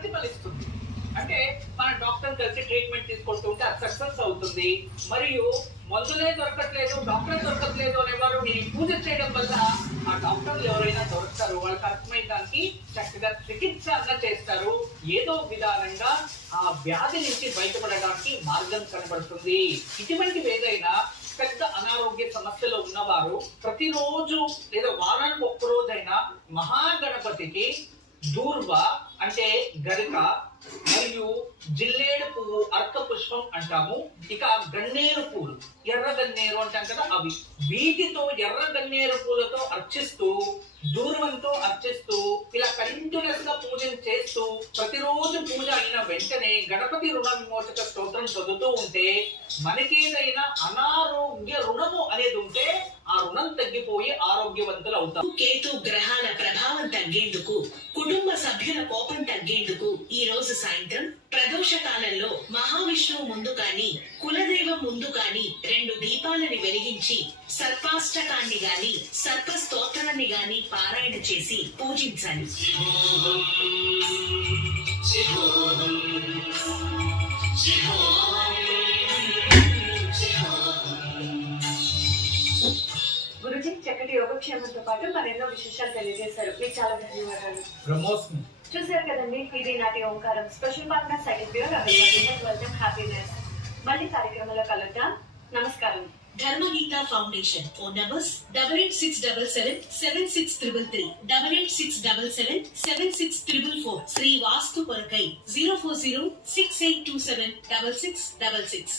ప్రతిఫలిస్తుంది. అంటే మన డాక్టర్ కలిసి ట్రీట్మెంట్ తీసుకుంటూ ఉంటే అది సక్సెస్ అవుతుంది. మరియు మందులే దొరకట్లేదు, డాక్టర్ దొరకట్లేదు అనేవారు ఈ పూజ చేయడం వల్ల ఆ డాక్టర్లు ఎవరైనా దొరుకుతారు, వాళ్ళకి అర్థమైన దానికి చక్కగా చికిత్స అన్న చేస్తారు. ఏదో విధానంగా ఆ వ్యాధి నుంచి బయటపడడానికి మార్గం కనబడుతుంది. ఇటువంటివి ఏదైనా పెద్ద అనారోగ్య సమస్యలో ఉన్నవారు ప్రతిరోజు లేదా వారానికి ఒక్కరోజైనా మహాగణపతికి దూర్వ అంటే గరిక మరియు జిల్లేడు పువ్వు అర్క పుష్పం అంటాము. ఇక గన్నేరు పూలు, ఎర్ర గన్నేరు అంటాం కదా, అవి వీటితో ఎర్ర గన్నేరు పూలతో అర్చిస్తూ దూర్వంతో అర్చిస్తూ ఇలా కంటిన్యూస్ గా పూజను చేస్తూ ప్రతిరోజు పూజ అయిన వెంటనే గణపతి రుణ విమోచక స్తోత్రం చదువుతూ ఉంటే మనకేదైనా అనారోగ్య రుణము అనేది ఉంటే ఆ రుణం తగ్గిపోయి ఆరోగ్యవంతులు అవుతాం. కేతు గ్రహాల ప్రభావం తగ్గేందుకు, కుటుంబ సభ్యుల కోపం తగ్గేందుకు ఈ రోజు సాయంత్రం ప్రదోష కాలంలో మహావిష్ణువు ముందు కాని, కులదైవం ముందు కాని 2 దీపాలని వెలిగించి సర్పాష్టకాన్ని గాని, సర్ప స్తోత్రాన్ని గాని పారాయణ చేసి పూజించాలి. గురుజీ, చక్కటి యోగక్షేమంతో పాటు మరెన్నో విశేషాలు తెలియజేశారు. మీకు చాలా ధన్యవాదాలు. చూశారు కదండి, ఇది నాటి ఓంకారం special partner cycle pure welcome happiness. మళ్ళీ కార్యక్రమంలో కలుద్దాం. నమస్కారం. ధర్మగీత ఫౌండేషన్ ఫోన్ నంబర్స్ 8867776333 8867776444. శ్రీ వాస్తు కొరకై 04068276666.